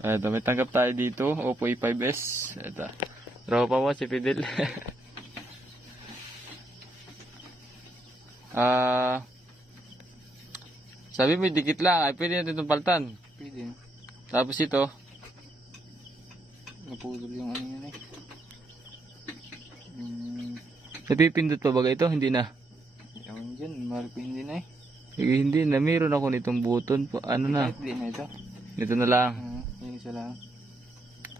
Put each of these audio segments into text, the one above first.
Ito, may tanggap tayo dito. Oppo A5s. Ito. Tropa mo si Fidel. Sabi mo, dikit lang. Ay, pwede natin itong palitan. Pwede. Tapos ito. Napudol yung ano yun eh. Napipindot pa ba ito? Hindi na. Ewan dyan, mahal ko hindi na eh. Hindi na. Meron ako nitong button. Ano na? Kahit di na ito. Ito na lang. Yung isa lang.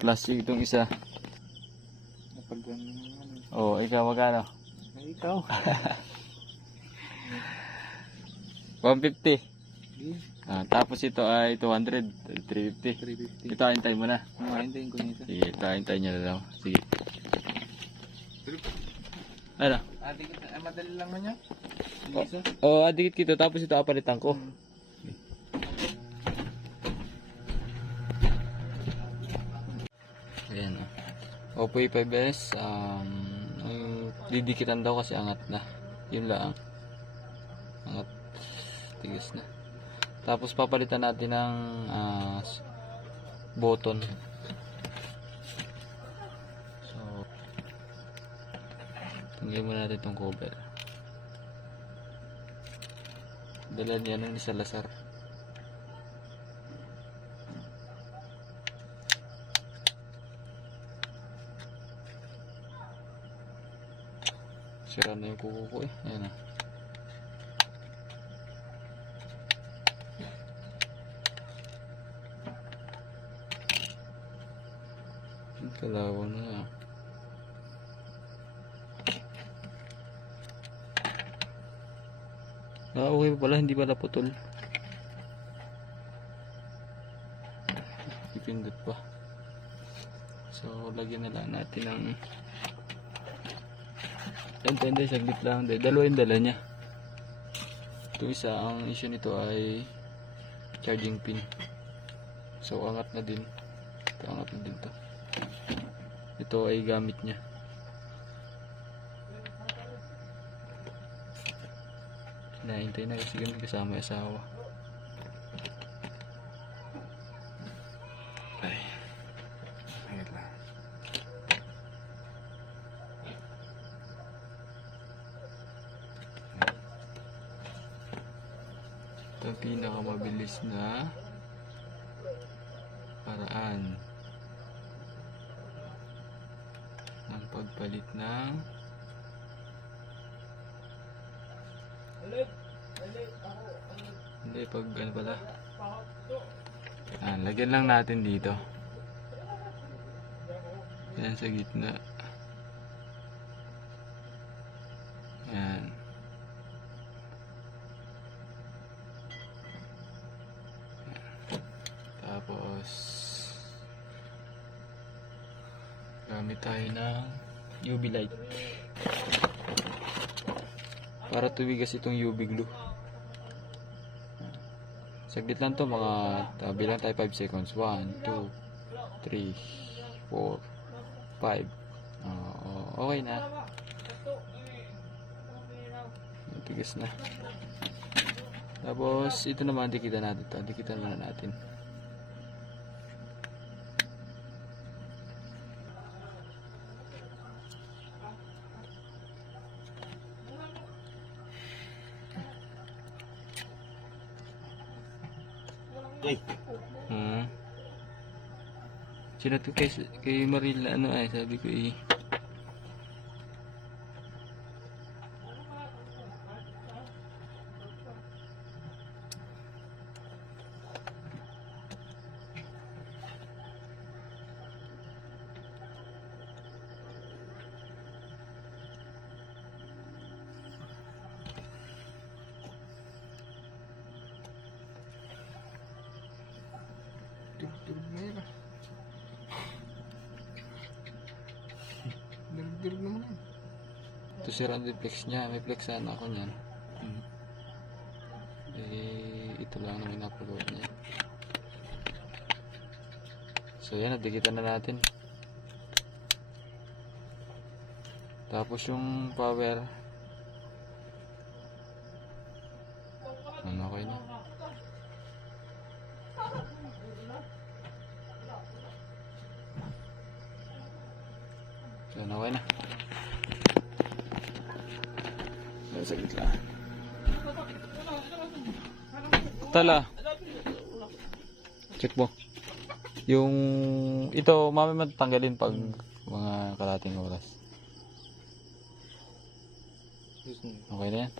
Plastic itong isa. Napag ganun naman. Oh, ikaw magkano? Ay, ikaw. 150. Di, Tapos ito ay 200. 350. 350. Ito, hintayin mo na. Makahintayin ko nito. Sige, ito, hintayin nyo na lang. Sige. Ano? Dikit na. Madali lang man yan. Isa. Dikit kito. Tapos ito, apalitan ko. Ayan. Oppo A5s. Didikitan daw kasi angat na. Yun lang. Angat. Tigas na. Tapos papalitan natin ng button. So, tanggalin muna natin itong cover. Dala niya ni Salazar. Sira na yung kuko ko eh. Ayan na. Kalawan na. Okay pa pala, hindi pala putol. Ipindot pa. So, lagyan na lang natin ng hindi, saglit lang. Dalawa yung dala niya. Ito isa, ang issue nito ay charging pin. So, angat na din. Ito, angat na din to. Ito ay gamit niya. Hinahintay na kasi kami kasama yung asawa. Ay. Ayun lang. Ito ang pinakamabilis na paraan ng pagpalit ng hindi pag ano pala lagyan lang natin dito yan sa gitna yan tapos gamit tayo ng UV light para tumigas itong UV glue. Saglit lang to, mga bilang tayo 5 seconds. 1, 2, 3, 4, 5. Okay na. Tigas na. Tapos ito naman dikitan natin to. Dikitan muna natin. Sinat ko kay Maril na ano ay sabi ko Durug naman yan. ito si Randy flex niya. May flex sana ako niyan. Ito lang naman napagawad niya. So yan, nadikitan na natin. Tapos yung power okay na. Yan, okay na. Yan sa gitla. Tala. Check mo. Yung ito, mami matanggalin pag mga kalating oras. Okay na yan?